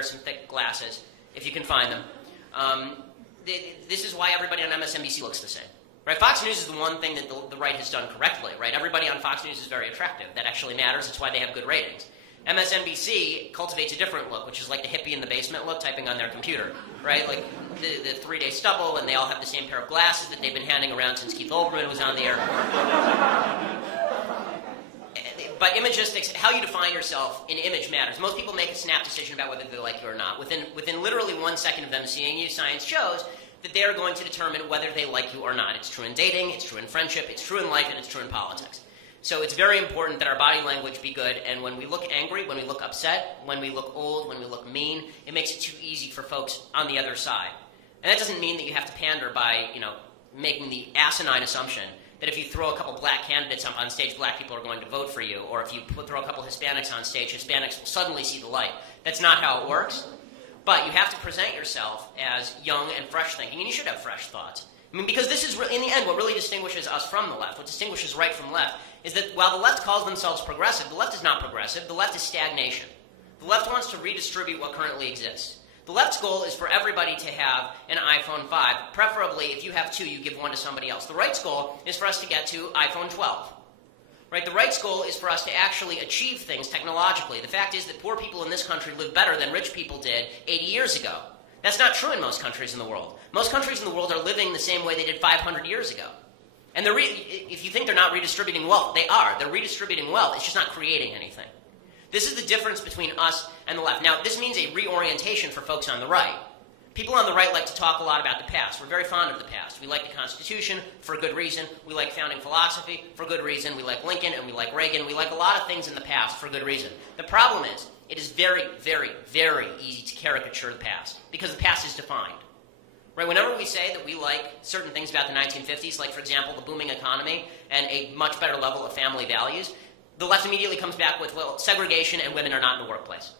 wear some thick glasses, if you can find them. This is why everybody on MSNBC looks the same. Right? Fox News is the one thing that the right has done correctly. Right? Everybody on Fox News is very attractive. That actually matters. That's why they have good ratings. MSNBC cultivates a different look, which is like the hippie in the basement look, typing on their computer, right? Like the 3-day stubble, and they all have the same pair of glasses that they've been handing around since Keith Olbermann was on the air. By imagistics, how you define yourself in image matters. Most people make a snap decision about whether they like you or not. Within literally 1 second of them seeing you, science shows that they are going to determine whether they like you or not. It's true in dating, it's true in friendship, it's true in life, and it's true in politics. So it's very important that our body language be good, and when we look angry, when we look upset, when we look old, when we look mean, it makes it too easy for folks on the other side. And that doesn't mean that you have to pander by, making the asinine assumption that if you throw a couple black candidates up on stage, black people are going to vote for you, or if you throw a couple Hispanics on stage, Hispanics will suddenly see the light. That's not how it works. But you have to present yourself as young and fresh thinking, and you should have fresh thoughts. I mean, because this is, in the end, what really distinguishes us from the left, what distinguishes right from left, is that while the left calls themselves progressive, the left is not progressive. The left is stagnation. The left wants to redistribute what currently exists. The left's goal is for everybody to have an iPhone 5. Preferably, if you have two, you give one to somebody else. The right's goal is for us to get to iPhone 12. Right? The right's goal is for us to actually achieve things technologically. The fact is that poor people in this country live better than rich people did 80 years ago. That's not true in most countries in the world. Most countries in the world are living the same way they did 500 years ago. And if you think they're not redistributing wealth, they are. They're redistributing wealth. It's just not creating anything. This is the difference between us and the left. Now, this means a reorientation for folks on the right. People on the right like to talk a lot about the past. We're very fond of the past. We like the Constitution for a good reason. We like founding philosophy for good reason. We like Lincoln and we like Reagan. We like a lot of things in the past for good reason. The problem is, it is very, very, very easy to caricature the past because the past is defined. Right? Whenever we say that we like certain things about the 1950s, like, for example, the booming economy and a much better level of family values, the left immediately comes back with, well, segregation and women are not in the workplace.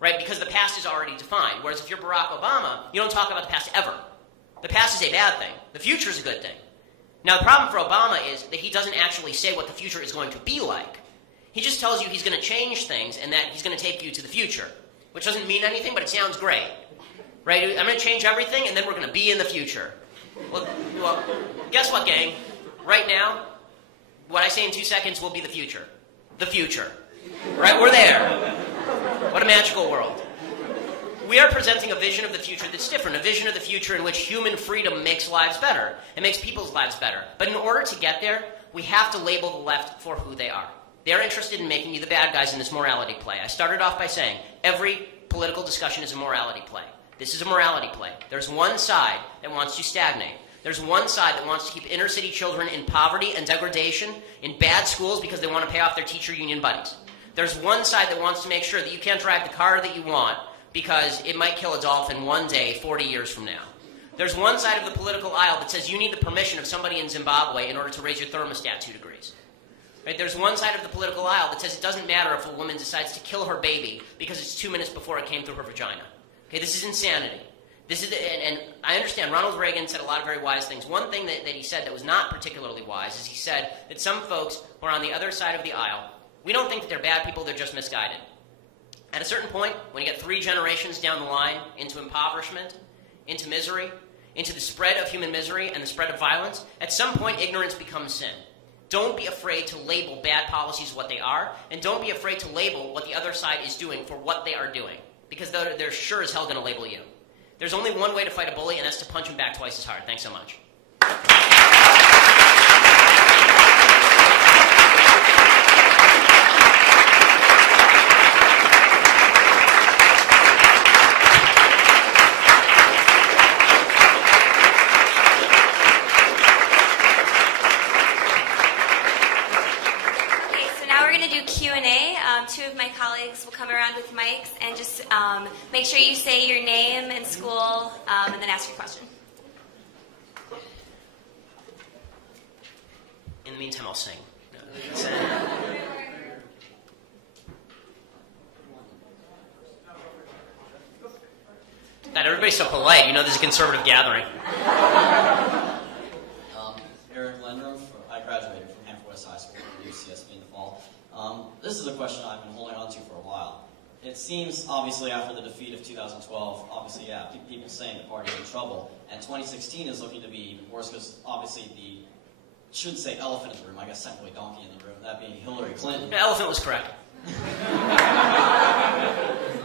Right? Because the past is already defined. Whereas if you're Barack Obama, you don't talk about the past ever. The past is a bad thing. The future is a good thing. Now, the problem for Obama is that he doesn't actually say what the future is going to be like. He just tells you he's going to change things and that he's going to take you to the future, which doesn't mean anything, but it sounds great. Right? I'm going to change everything, and then we're going to be in the future. Well, guess what, gang? Right now, what I say in 2 seconds will be the future. The future. Right? We're there. What a magical world. We are presenting a vision of the future that's different, a vision of the future in which human freedom makes lives better. It makes people's lives better. But in order to get there, we have to label the left for who they are. They're interested in making you the bad guys in this morality play. I started off by saying every political discussion is a morality play. This is a morality play. There's one side that wants to stagnate. There's one side that wants to keep inner city children in poverty and degradation, in bad schools because they want to pay off their teacher union buddies. There's one side that wants to make sure that you can't drive the car that you want because it might kill a dolphin one day 40 years from now. There's one side of the political aisle that says you need the permission of somebody in Zimbabwe in order to raise your thermostat 2 degrees. Right? There's one side of the political aisle that says it doesn't matter if a woman decides to kill her baby because it's 2 minutes before it came through her vagina. Okay, this is insanity. And I understand Ronald Reagan said a lot of very wise things. One thing that he said that was not particularly wise is he said that some folks who are on the other side of the aisle, we don't think that they're bad people, they're just misguided. At a certain point, when you get 3 generations down the line into impoverishment, into misery, into the spread of human misery and the spread of violence, at some point ignorance becomes sin. Don't be afraid to label bad policies what they are, and don't be afraid to label what the other side is doing for what they are doing, because they're sure as hell going to label you. There's only one way to fight a bully, and that's to punch him back twice as hard. Thanks so much. Two of my colleagues will come around with mics and just make sure you say your name and school and then ask your question. In the meantime, I'll sing. God, everybody's so polite. You know this is a conservative gathering. Eric Lindrum. I graduated from Hanford West High School from UCSB in the fall. This is a question I've been holding on to for a while. it seems, obviously, after the defeat of 2012, obviously, yeah, people saying the party's in trouble. And 2016 is looking to be worse because, obviously, shouldn't say elephant in the room, I guess technically donkey in the room, that being Hillary Clinton. The elephant was correct.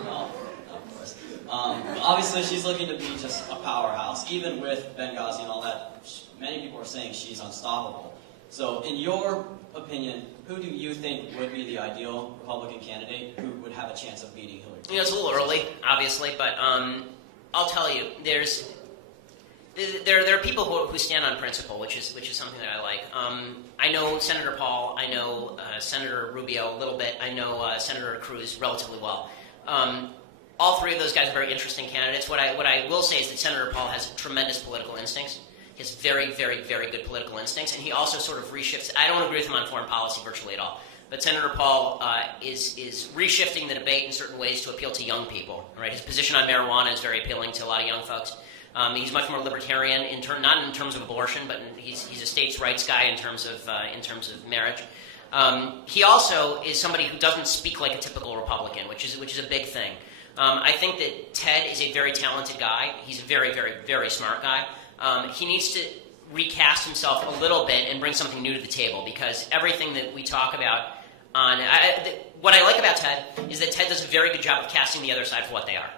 Well, of course. Obviously, she's looking to be just a powerhouse. Even with Benghazi and all that, many people are saying she's unstoppable. So, in your opinion, who do you think would be the ideal Republican candidate who would have a chance of beating Hillary Clinton? It's a little early, obviously, but I'll tell you, there are people who stand on principle, which is something that I like. I know Senator Paul, I know Senator Rubio a little bit, I know Senator Cruz relatively well. All three of those guys are very interesting candidates. What I will say is that Senator Paul has tremendous political instincts. He has very, very, very good political instincts, and he also sort of reshifts. I don't agree with him on foreign policy virtually at all, but Senator Paul is reshifting the debate in certain ways to appeal to young people. Right? His position on marijuana is very appealing to a lot of young folks. He's much more libertarian not in terms of abortion, but he's a states' rights guy in terms of marriage. He also is somebody who doesn't speak like a typical Republican, which is a big thing. I think that Ted is a very talented guy. He's a very, very, very smart guy. He needs to recast himself a little bit and bring something new to the table, because everything that we talk about what I like about Ted is that Ted does a very good job of casting the other side for what they are.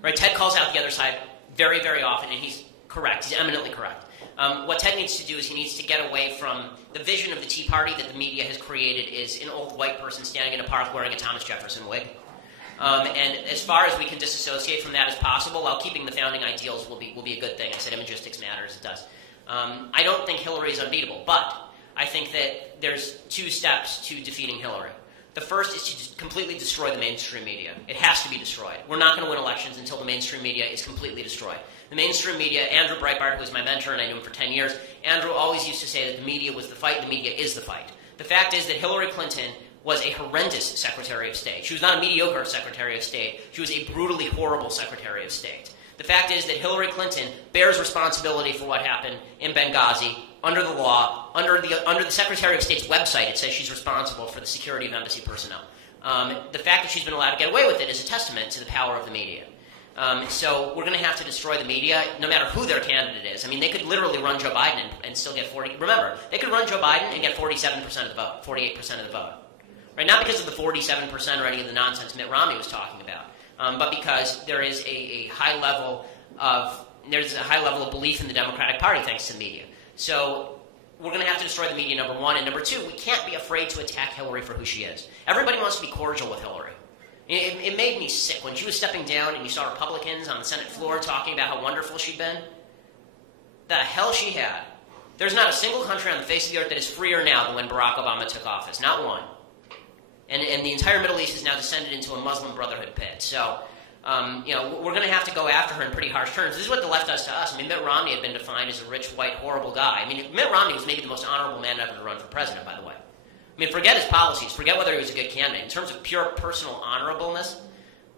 Right? Ted calls out the other side very, very often, and he's correct. He's eminently correct. What Ted needs to do is he needs to get away from the vision of the Tea Party that the media has created is an old white person standing in a park wearing a Thomas Jefferson wig. And as far as we can disassociate from that as possible, while keeping the founding ideals will be a good thing. I said imagistics matters, it does. I don't think Hillary is unbeatable, but I think that there's two steps to defeating Hillary. The first is to just completely destroy the mainstream media. It has to be destroyed. We're not going to win elections until the mainstream media is completely destroyed. The mainstream media, Andrew Breitbart, who was my mentor, and I knew him for 10 years, Andrew always used to say that the media was the fight, the media is the fight. The fact is that Hillary Clinton was a horrendous Secretary of State. She was not a mediocre Secretary of State. She was a brutally horrible Secretary of State. The fact is that Hillary Clinton bears responsibility for what happened in Benghazi under the law, under the Secretary of State's website. It says she's responsible for the security of embassy personnel. The fact that she's been allowed to get away with it is a testament to the power of the media. So we're going to have to destroy the media, no matter who their candidate is. I mean, they could literally run Joe Biden and still get 40. Remember, they could run Joe Biden and get 47% of the vote, 48% of the vote. Right? Not because of the 47% or any of the nonsense Mitt Romney was talking about, but because there is a high level of belief in the Democratic Party thanks to the media. So we're going to have to destroy the media, number one. And number two, we can't be afraid to attack Hillary for who she is. Everybody wants to be cordial with Hillary. It made me sick when she was stepping down and you saw Republicans on the Senate floor talking about how wonderful she'd been. The hell she had. There's not a single country on the face of the earth that is freer now than when Barack Obama took office. Not one. And the entire Middle East has now descended into a Muslim Brotherhood pit. So, we're going to have to go after her in pretty harsh terms. This is what the left does to us. I mean, Mitt Romney had been defined as a rich, white, horrible guy. I mean, Mitt Romney was maybe the most honorable man ever to run for president, by the way. I mean, forget his policies. Forget whether he was a good candidate. In terms of pure personal honorableness,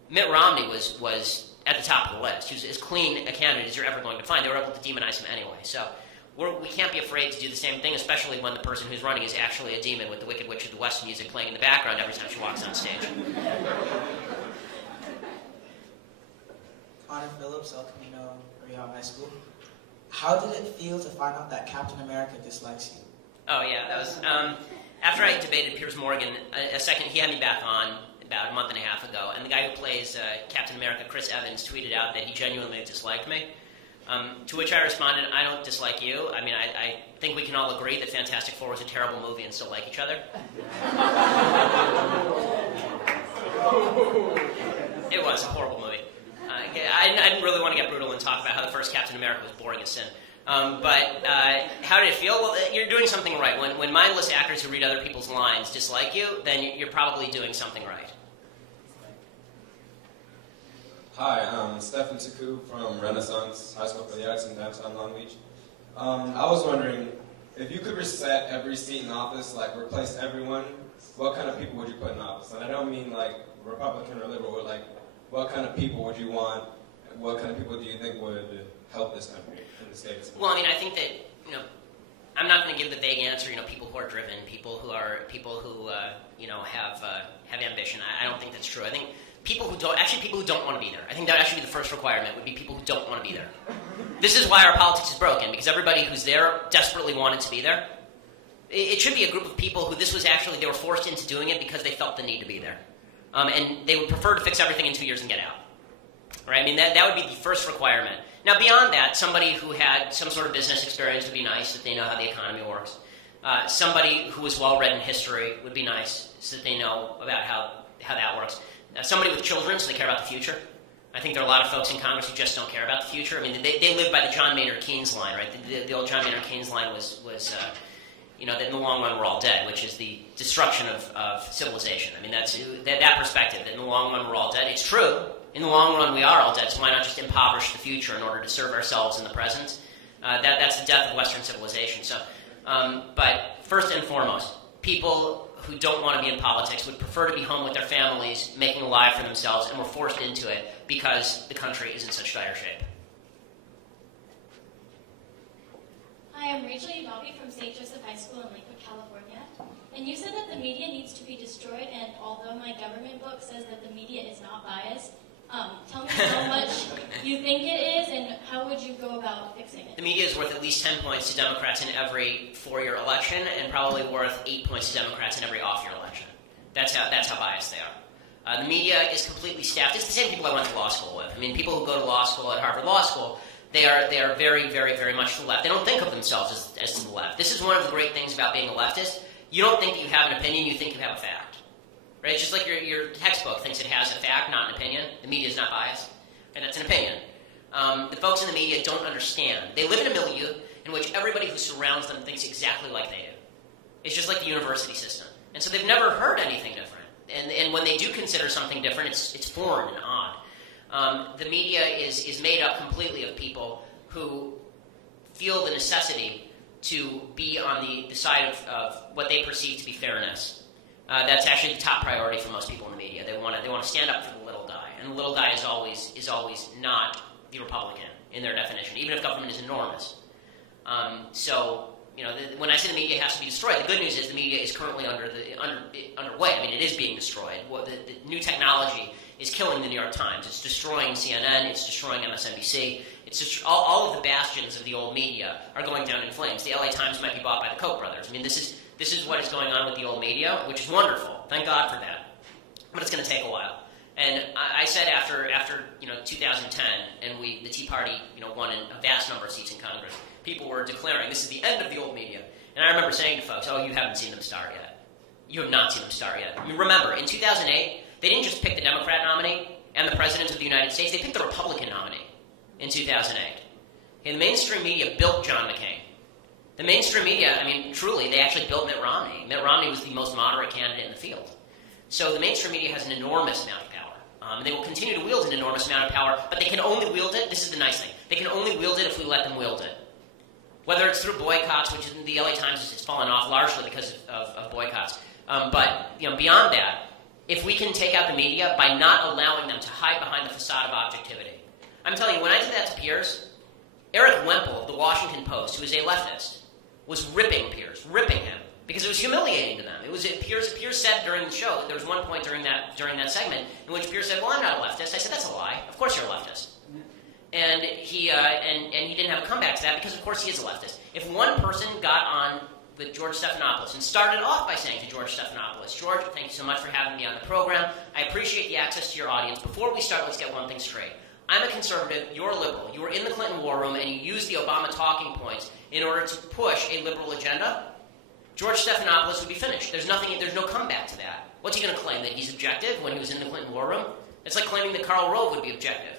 Mitt Romney was at the top of the list. He was as clean a candidate as you're ever going to find. They were able to demonize him anyway. So we can't be afraid to do the same thing, especially when the person who's running is actually a demon with the Wicked Witch of the West music playing in the background every time she walks on stage. Connor Phillips, El Camino, Rehab High School. How did it feel to find out that Captain America dislikes you? Oh, yeah, that was... after I debated Piers Morgan, he had me back on about a month and a half ago, and the guy who plays Captain America, Chris Evans, tweeted out that he genuinely disliked me. To which I responded, I don't dislike you. I mean, I think we can all agree that Fantastic Four was a terrible movie and still like each other. It was a horrible movie. I didn't really want to get brutal and talk about how the first Captain America was boring as sin. But how did it feel? Well, you're doing something right. When mindless actors who read other people's lines dislike you, then you're probably doing something right. Hi, I'm Stephen Taku from Renaissance High School for the Arts in downtown Long Beach. I was wondering, if you could reset every seat in office, like replace everyone, what kind of people would you put in office? And I don't mean like Republican or liberal, but like what kind of people would you want? What kind of people do you think would help this country in the States? Well, I mean, I think that, I'm not going to give the vague answer, people who are driven, people who have ambition. I don't think that's true. I think people who don't want to be there. I think that would actually be the first requirement, would be people who don't want to be there. This is why our politics is broken, because everybody who's there desperately wanted to be there. It should be a group of people who they were forced into doing it because they felt the need to be there. And they would prefer to fix everything in 2 years and get out. Right? I mean, that would be the first requirement. Now, beyond that, somebody who had some sort of business experience would be nice, if they know how the economy works. Somebody who was well-read in history would be nice, so that they know about how that works. Somebody with children, so they care about the future. I think there are a lot of folks in Congress who just don't care about the future. I mean, they live by the John Maynard Keynes line, right? The old John Maynard Keynes line was that in the long run we're all dead, which is the destruction of civilization. I mean, that's that perspective, that in the long run we're all dead. It's true. In the long run we are all dead, so why not just impoverish the future in order to serve ourselves in the present? That's the death of Western civilization. So, but first and foremost, people who don't want to be in politics would prefer to be home with their families, making a life for themselves, and were forced into it because the country is in such dire shape. Hi, I'm Rachel Ubalbi from St. Joseph High School in Lakewood, California. And you said that the media needs to be destroyed, and although my government book says that the media is not biased, tell me how much you think it is, and how would you go about fixing it? The media is worth at least 10 points to Democrats in every 4-year election, and probably worth 8 points to Democrats in every off-year election. That's how biased they are. The media is completely staffed. It's the same people I went to law school with. I mean, people who go to law school at Harvard Law School, they are very, very, very much to the left. They don't think of themselves as to the left. This is one of the great things about being a leftist. You don't think that you have an opinion, you think you have a fact. Right? It's just like your textbook thinks it has a fact, not an opinion. The media is not biased, and that's an opinion. The folks in the media don't understand. They live in a milieu in which everybody who surrounds them thinks exactly like they do. It's just like the university system. And so they've never heard anything different. And when they do consider something different, it's foreign and odd. The media is made up completely of people who feel the necessity to be on the side of what they perceive to be fairness. That's actually the top priority for most people in the media. They want to stand up for the little guy, and the little guy is always not the Republican in their definition, even if government is enormous. When I say the media has to be destroyed, the good news is the media is currently underway. I mean, it is being destroyed. The new technology is killing the New York Times. It's destroying CNN. It's destroying MSNBC. It's just all of the bastions of the old media are going down in flames. The LA Times might be bought by the Koch brothers. I mean, this is what is going on with the old media, which is wonderful. Thank God for that. But it's going to take a while. And I said after 2010, and the Tea Party won a vast number of seats in Congress, people were declaring this is the end of the old media. And I remember saying to folks, "Oh, you haven't seen them start yet. You have not seen them start yet." I mean, remember, in 2008, they didn't just pick the Democrat nominee and the President of the United States. They picked the Republican nominee in 2008. And the mainstream media built John McCain. The mainstream media, I mean, truly, they actually built Mitt Romney. Mitt Romney was the most moderate candidate in the field. So the mainstream media has an enormous amount of power. They will continue to wield an enormous amount of power, but they can only wield it, this is the nice thing, they can only wield it if we let them wield it. Whether it's through boycotts, which in the LA Times has fallen off largely because of boycotts. But beyond that, if we can take out the media by not allowing them to hide behind the facade of objectivity. I'm telling you, when I did that to Piers, Eric Wemple of the Washington Post, who is a leftist, was ripping Piers, ripping him, because it was humiliating to them. Piers said during the show, there was one point during that segment in which Piers said, "Well, I'm not a leftist." I said, "That's a lie. Of course you're a leftist." And he didn't have a comeback to that because, of course, he is a leftist. If one person got on with George Stephanopoulos and started off by saying to George Stephanopoulos, "George, thank you so much for having me on the program. I appreciate the access to your audience. Before we start, let's get one thing straight. I'm a conservative, you're a liberal. You were in the Clinton war room and you used the Obama talking points in order to push a liberal agenda," George Stephanopoulos would be finished. There's no comeback to that. What's he going to claim, that he's objective when he was in the Clinton war room? It's like claiming that Karl Rove would be objective.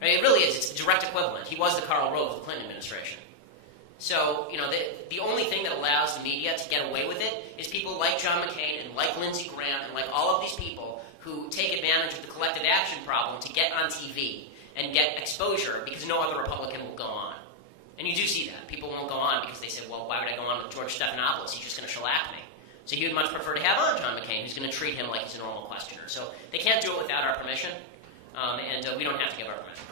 I mean, it really is. It's the direct equivalent. He was the Karl Rove of the Clinton administration. So, the only thing that allows the media to get away with it is people like John McCain and like Lindsey Graham and like all of these people who take advantage of the collective action problem to get on TV and get exposure because no other Republican will go on. And you do see that. People won't go on because they say, "Well, why would I go on with George Stephanopoulos? He's just going to shellac me." So he would much prefer to have on John McCain, who's going to treat him like he's a normal questioner. So they can't do it without our permission, and we don't have to give our permission.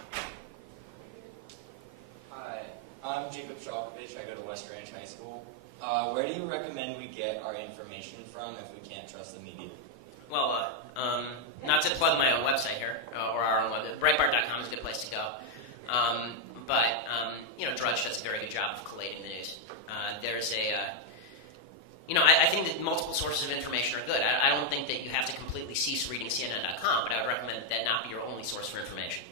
Hi, I'm Jacob Shalkovich. I go to West Ranch High School. Where do you recommend we get our information from if we can't trust the media? Not to plug my own website here, or our own website, Breitbart.com is a good place to go. Drudge does a very good job of collating the news. I think that multiple sources of information are good. I don't think that you have to completely cease reading CNN.com, but I would recommend that not be your only source for information.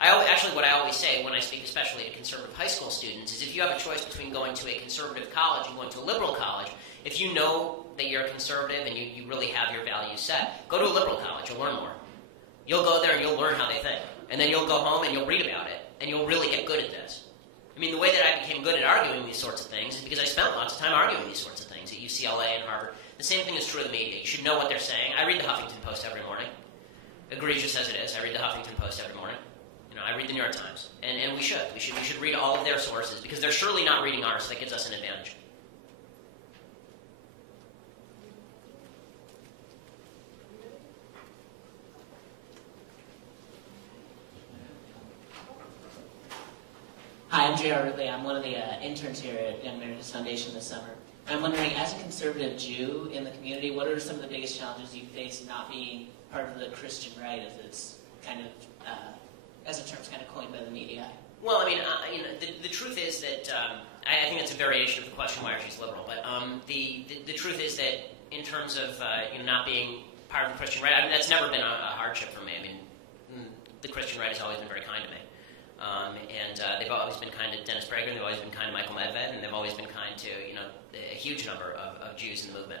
What I always say when I speak, especially to conservative high school students, is if you have a choice between going to a conservative college and going to a liberal college, if you know that you're a conservative and you really have your values set, go to a liberal college. You'll learn more. You'll go there and you'll learn how they think. And then you'll go home and you'll read about it, and you'll really get good at this. I mean, the way that I became good at arguing these sorts of things is because I spent lots of time arguing these sorts of things at UCLA and Harvard. The same thing is true of the media. You should know what they're saying. I read the Huffington Post every morning. Egregious as it is, I read the Huffington Post every morning. I read the New York Times. And we should. We should read all of their sources because they're surely not reading ours, so that gives us an advantage. Hi, I'm J.R. Ridley. I'm one of the interns here at Young America's Foundation this summer. I'm wondering, as a conservative Jew in the community, what are some of the biggest challenges you face not being part of the Christian right, as it's kind of, as a term's kind of coined by the media? Well, the truth is that I think that's a variation of the question, why are Jews liberal? But the truth is that in terms of not being part of the Christian right, that's never been a hardship for me. The Christian right has always been very kind to me. They've always been kind to Dennis Prager, they've always been kind to Michael Medved, and they've always been kind to a huge number of Jews in the movement.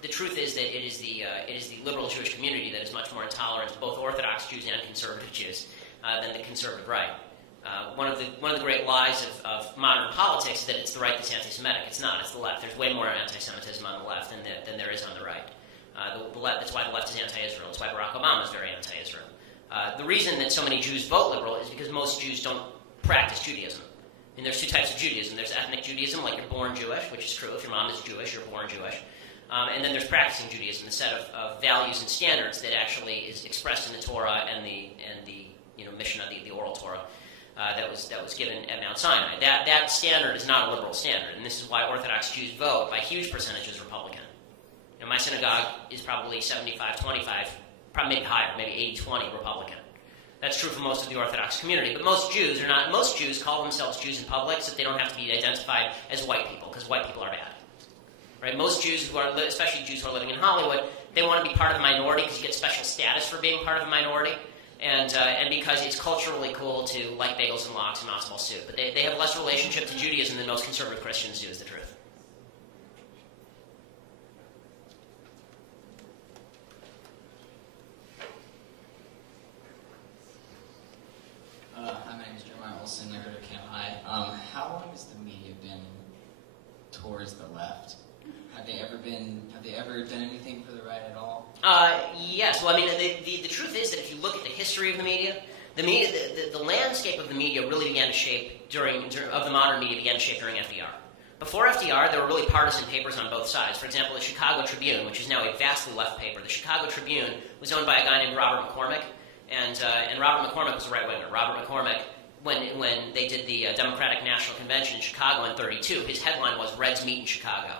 The truth is that it is the liberal Jewish community that is much more intolerant to both Orthodox Jews and conservative Jews than the conservative right. One of the great lies of modern politics is that it's the right that's anti-Semitic. It's not. It's the left. There's way more anti-Semitism on the left than there is on the right. That's why the left is anti-Israel. That's why Barack Obama is very anti-Israel. The reason that so many Jews vote liberal is because most Jews don't practice Judaism. And there's two types of Judaism. There's ethnic Judaism, like you're born Jewish, which is true. If your mom is Jewish, you're born Jewish. And then there's practicing Judaism, the set of values and standards that actually is expressed in the Torah and the Mishnah, the oral Torah that was given at Mount Sinai. That standard is not a liberal standard, and this is why Orthodox Jews vote by huge percentages Republican. My synagogue is probably 75-25, probably maybe higher, maybe 80-20 Republican. That's true for most of the Orthodox community, but most Jews are not. Most Jews call themselves Jews in public so that they don't have to be identified as white people, because white people are bad. Right? Most Jews, especially Jews who are living in Hollywood, they want to be part of the minority because you get special status for being part of a minority, and because it's culturally cool to like bagels and lox and matzo ball soup. But they have less relationship to Judaism than most conservative Christians do, is the truth. Hi, my name is Jeremiah Olson. I go to Camp High. How long has the media been towards the left? Have they ever done anything for the right at all? Yes. Well, the truth is that if you look at the history of the media, the landscape of the media really began to shape of the modern media began to shape during FDR. Before FDR, there were really partisan papers on both sides. For example, the Chicago Tribune, which is now a vastly left paper. The Chicago Tribune was owned by a guy named Robert McCormick, and Robert McCormick was a right-winger. Robert McCormick, when they did the Democratic National Convention in Chicago in '32, his headline was "Reds Meet in Chicago."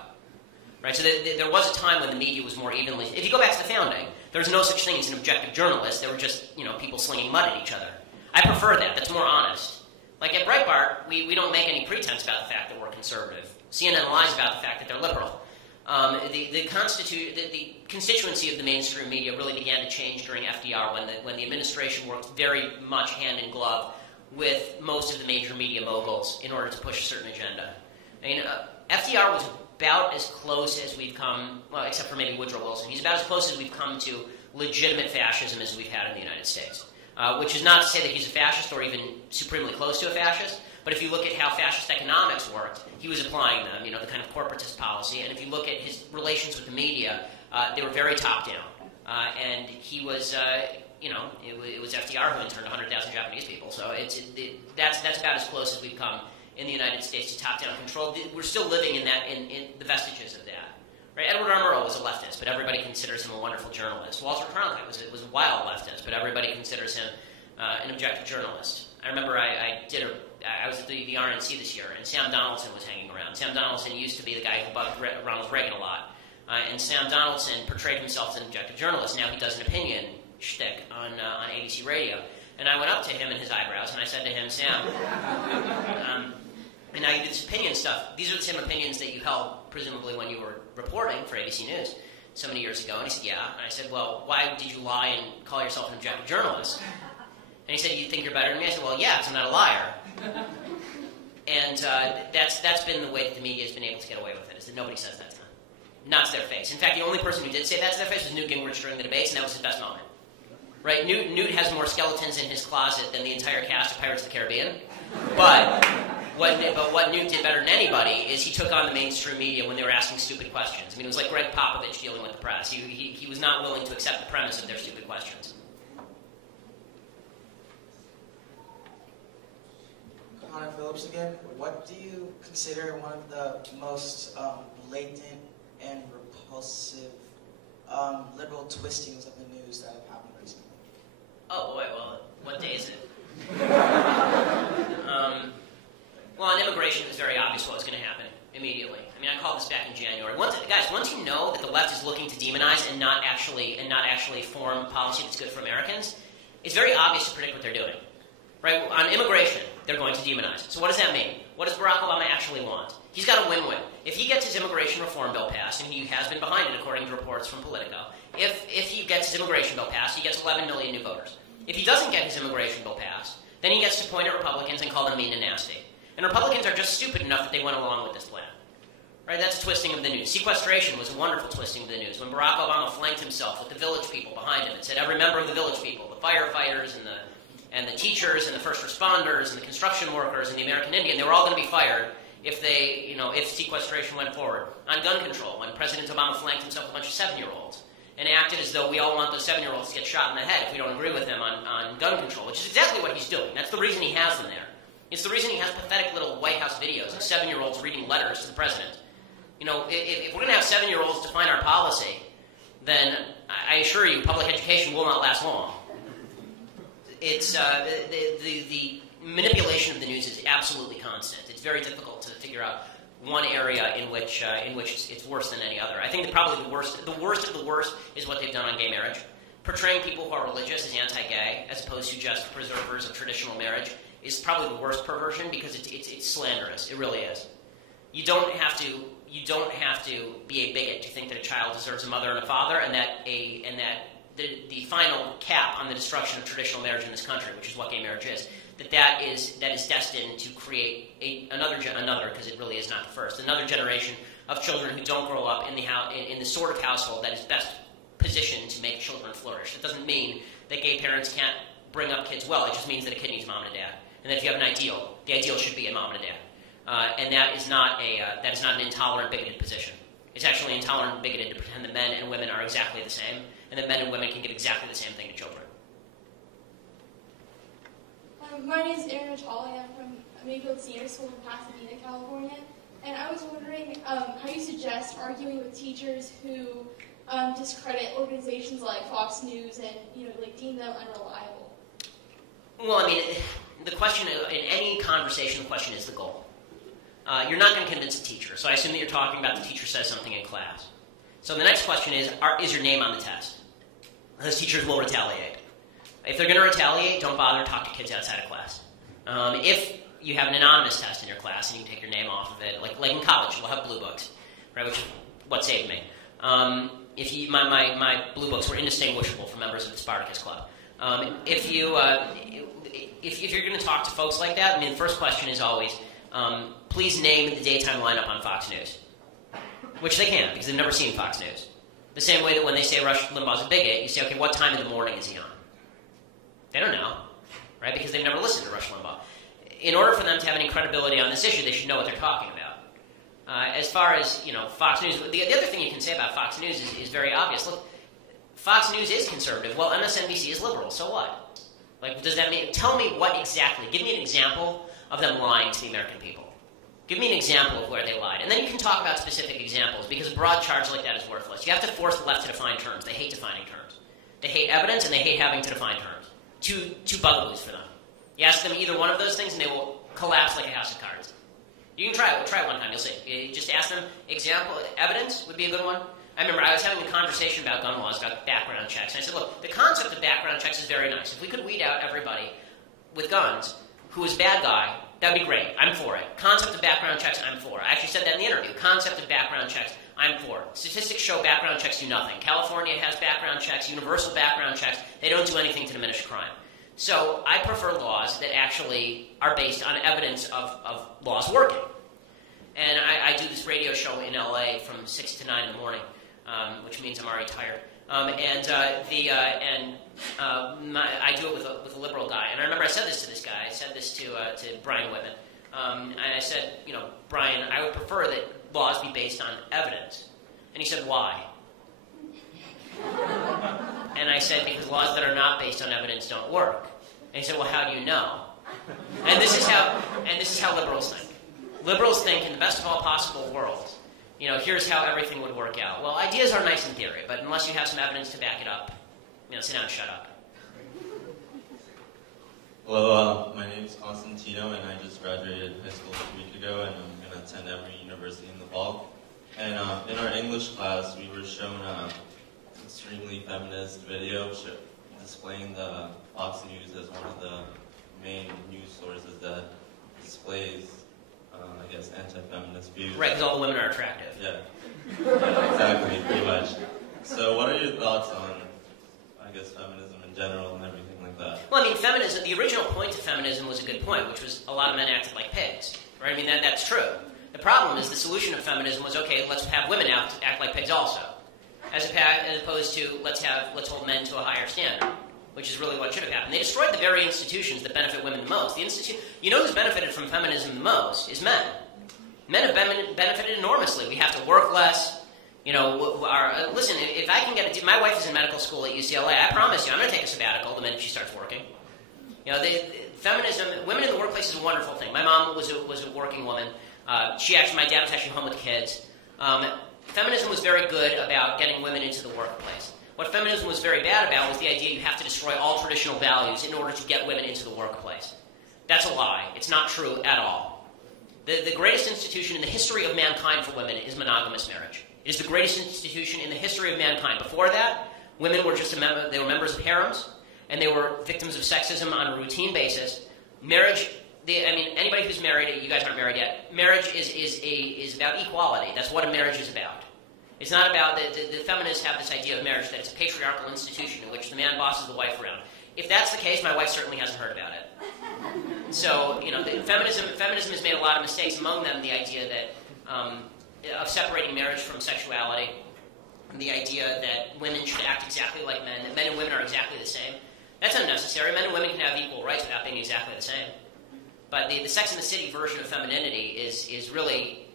Right, so there was a time when the media was more evenly. If you go back to the founding, there was no such thing as an objective journalist. There were just people slinging mud at each other. I prefer that. That's more honest. Like at Breitbart, we don't make any pretense about the fact that we're conservative. CNN lies about the fact that they're liberal. The constituency of the mainstream media really began to change during FDR when the administration worked very much hand in glove with most of the major media moguls in order to push a certain agenda. FDR was about as close as we've come, well, except for maybe Woodrow Wilson. He's about as close as we've come to legitimate fascism as we've had in the United States. Which is not to say that he's a fascist or even supremely close to a fascist, but if you look at how fascist economics worked, he was applying them, the kind of corporatist policy. And if you look at his relations with the media, they were very top-down. And he was, it was FDR who interned 100,000 Japanese people. So that's about as close as we've come in the United States to top-down control. We're still living in the vestiges of that. Right? Edward R. Murrow was a leftist, but everybody considers him a wonderful journalist. Walter Cronkite was a wild leftist, but everybody considers him an objective journalist. I remember I was at the RNC this year, and Sam Donaldson was hanging around. Sam Donaldson used to be the guy who bugged Ronald Reagan a lot. And Sam Donaldson portrayed himself as an objective journalist. Now he does an opinion shtick on ABC Radio. And I went up to him and his eyebrows, and I said to him, Sam, and now you do this opinion stuff. These are the same opinions that you held, presumably, when you were reporting for ABC News so many years ago. And he said, yeah. And I said, well, why did you lie and call yourself an objective journalist? And he said, you think you're better than me? I said, well, yeah, because I'm not a liar. And that's been the way that the media has been able to get away with it, is that nobody says that to them. Not to their face. In fact, the only person who did say that to their face was Newt Gingrich during the debates, and that was his best moment. Right? Newt has more skeletons in his closet than the entire cast of Pirates of the Caribbean. But what Newt did better than anybody is he took on the mainstream media when they were asking stupid questions. I mean, it was like Greg Popovich dealing with the press. He was not willing to accept the premise of their stupid questions. Connor Phillips again. What do you consider one of the most blatant and repulsive liberal twistings of the news that have happened recently? Oh boy, well, what day is it? Well, on immigration, it was very obvious what was going to happen immediately. I mean, I called this back in January. Once you know that the left is looking to demonize and not actually form policy that's good for Americans, it's very obvious to predict what they're doing. Right? On immigration, they're going to demonize. So what does that mean? What does Barack Obama actually want? He's got a win-win. If he gets his immigration reform bill passed, and he has been behind it according to reports from Politico, if he gets his immigration bill passed, he gets 11 million new voters. If he doesn't get his immigration bill passed, then he gets to point at Republicans and call them mean and nasty. And Republicans are just stupid enough that they went along with this plan. Right? That's a twisting of the news. Sequestration was a wonderful twisting of the news. When Barack Obama flanked himself with the village people behind him and said, every member of the village people, the firefighters and the teachers and the first responders and the construction workers and the American Indian, they were all going to be fired if sequestration went forward. On gun control, when President Obama flanked himself with a bunch of 7-year-olds and acted as though we all want those 7-year-olds to get shot in the head if we don't agree with him on gun control, which is exactly what he's doing. That's the reason he has them there. It's the reason he has pathetic little White House videos of 7-year-olds reading letters to the president. If we're going to have 7-year-olds define our policy, then I assure you public education will not last long. It's the manipulation of the news is absolutely constant. It's very difficult to figure out one area in which it's worse than any other. I think that probably the worst of the worst is what they've done on gay marriage. Portraying people who are religious as anti-gay as opposed to just preservers of traditional marriage is probably the worst perversion because it's slanderous. It really is. You don't have to be a bigot to think that a child deserves a mother and a father, and that the final cap on the destruction of traditional marriage in this country, which is what gay marriage is, that is destined to create another because it really is not the first, another generation of children who don't grow up in the sort of household that is best positioned to make children flourish. It doesn't mean that gay parents can't bring up kids well. It just means that a kid needs mom and a dad, and that if you have an ideal, the ideal should be a mom and a dad, and that is not an intolerant, bigoted position. It's actually intolerant and bigoted to pretend that men and women are exactly the same, and that men and women can give exactly the same thing to children. My name is Erin Atali. I'm from Mayfield Senior School in Pasadena, California. And I was wondering how you suggest arguing with teachers who discredit organizations like Fox News and deem them unreliable. Well, I mean, the question in any conversation, the question is the goal. You're not going to convince a teacher, so I assume that you're talking about the teacher says something in class. So the next question is your name on the test? Those teachers will retaliate. If they're going to retaliate, don't bother to talk to kids outside of class. If you have an anonymous test in your class and you can take your name off of it, like in college, we'll have blue books, right? Which is what saved me. My blue books were indistinguishable from members of the Spartacus Club. If you're going to talk to folks like that, I mean, the first question is always, please name the daytime lineup on Fox News, which they can't because they've never seen Fox News. The same way that when they say Rush Limbaugh's a bigot, you say, okay, what time in the morning is he on? They don't know, right? Because they've never listened to Rush Limbaugh. In order for them to have any credibility on this issue, they should know what they're talking about. As far as Fox News, the other thing you can say about Fox News is very obvious. Look, Fox News is conservative. Well, MSNBC is liberal. So what? Like, does that mean? Tell me what exactly. Give me an example of them lying to the American people. Give me an example of where they lied, and then you can talk about specific examples because a broad charge like that is worthless. You have to force the left to define terms. They hate defining terms. They hate evidence, and they hate having to define terms. Two bugaboos for them. You ask them either one of those things, and they will collapse like a house of cards. You can try it. Try it one time. You'll see. You just ask them example. Evidence would be a good one. I remember I was having a conversation about gun laws, about background checks, and I said, look, the concept of background checks is very nice. If we could weed out everybody with guns who is a bad guy, that would be great. I'm for it. Concept of background checks, I'm for. I actually said that in the interview. Concept of background checks, I'm for. Statistics show background checks do nothing. California has background checks, universal background checks. They don't do anything to diminish crime. So I prefer laws that actually are based on evidence of laws working. And I do this radio show in LA from 6 to 9 in the morning, which means I'm already tired. I do it with a liberal guy. And I remember I said this to this guy. I said this to Brian Whitman. And I said, Brian, I would prefer that laws be based on evidence. And he said, why? And I said, because laws that are not based on evidence don't work. And he said, well, how do you know? And this is how liberals think. Liberals think in the best of all possible worlds, here's how everything would work out. Well, ideas are nice in theory, but unless you have some evidence to back it up, sit down and shut up. Hello, my name is Constantino, and I just graduated high school a week ago, and I'm going to attend Emory University in the fall. And in our English class, we were shown an extremely feminist video displaying the Fox News as one of the main news sources that displays, I guess, anti-feminist views. Right, because all the women are attractive. Yeah, exactly, pretty much. So what are your thoughts on, I guess, feminism in general and everything like that? Well, feminism, the original point of feminism was a good point, which was a lot of men acted like pigs. Right? That's true. The problem is the solution of feminism was, okay, let's have women act like pigs also. As opposed to, let's hold men to a higher standard, which is really what should have happened. They destroyed the very institutions that benefit women the most. Who's benefited from feminism the most is men. Men have benefited enormously. We have to work less. Listen, if I can get my wife is in medical school at UCLA. I promise you, I'm going to take a sabbatical the minute she starts working. Feminism, women in the workplace is a wonderful thing. My mom was a working woman. My dad was actually home with the kids. Feminism was very good about getting women into the workplace. What feminism was very bad about was the idea you have to destroy all traditional values in order to get women into the workplace. That's a lie. It's not true at all. The greatest institution in the history of mankind for women is monogamous marriage. It is the greatest institution in the history of mankind. Before that, women were they were members of harems, and they were victims of sexism on a routine basis. Marriage, anybody who's married, you guys aren't married yet, marriage is about equality. That's what a marriage is about. It's not about, the feminists have this idea of marriage that it's a patriarchal institution in which the man bosses the wife around. If that's the case, my wife certainly hasn't heard about it. So, feminism has made a lot of mistakes, among them the idea that of separating marriage from sexuality, and the idea that women should act exactly like men, that men and women are exactly the same. That's unnecessary. Men and women can have equal rights without being exactly the same. But the Sex and the City version of femininity is really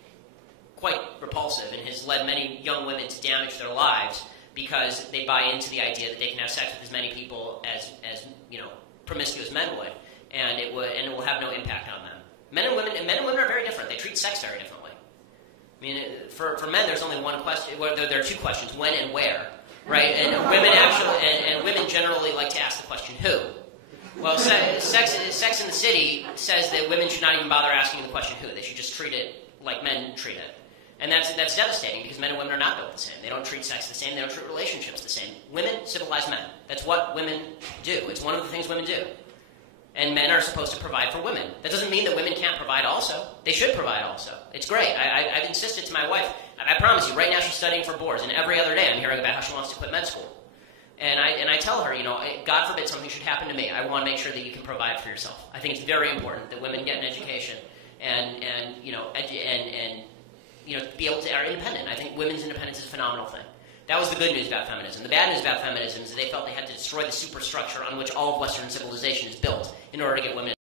quite repulsive and has led many young women to damage their lives because they buy into the idea that they can have sex with as many people as promiscuous men would, and it will have no impact on them. Men and women are very different. They treat sex very differently. For men, there's only one question. Well, there are two questions: when and where, right? And women generally like to ask the question who. Well, Sex and the City says that women should not even bother asking the question who. They should just treat it like men treat it. And that's devastating because men and women are not built the same. They don't treat sex the same. They don't treat relationships the same. Women civilize men. That's what women do. It's one of the things women do. And men are supposed to provide for women. That doesn't mean that women can't provide also. They should provide also. It's great. I've insisted to my wife. I promise you, right now she's studying for boards, and every other day I'm hearing about how she wants to quit med school. And I tell her, God forbid something should happen to me. I want to make sure that you can provide for yourself. I think it's very important that women get an education and be able to are independent. I think women's independence is a phenomenal thing. That was the good news about feminism. The bad news about feminism is that they felt they had to destroy the superstructure on which all of Western civilization is built in order to get women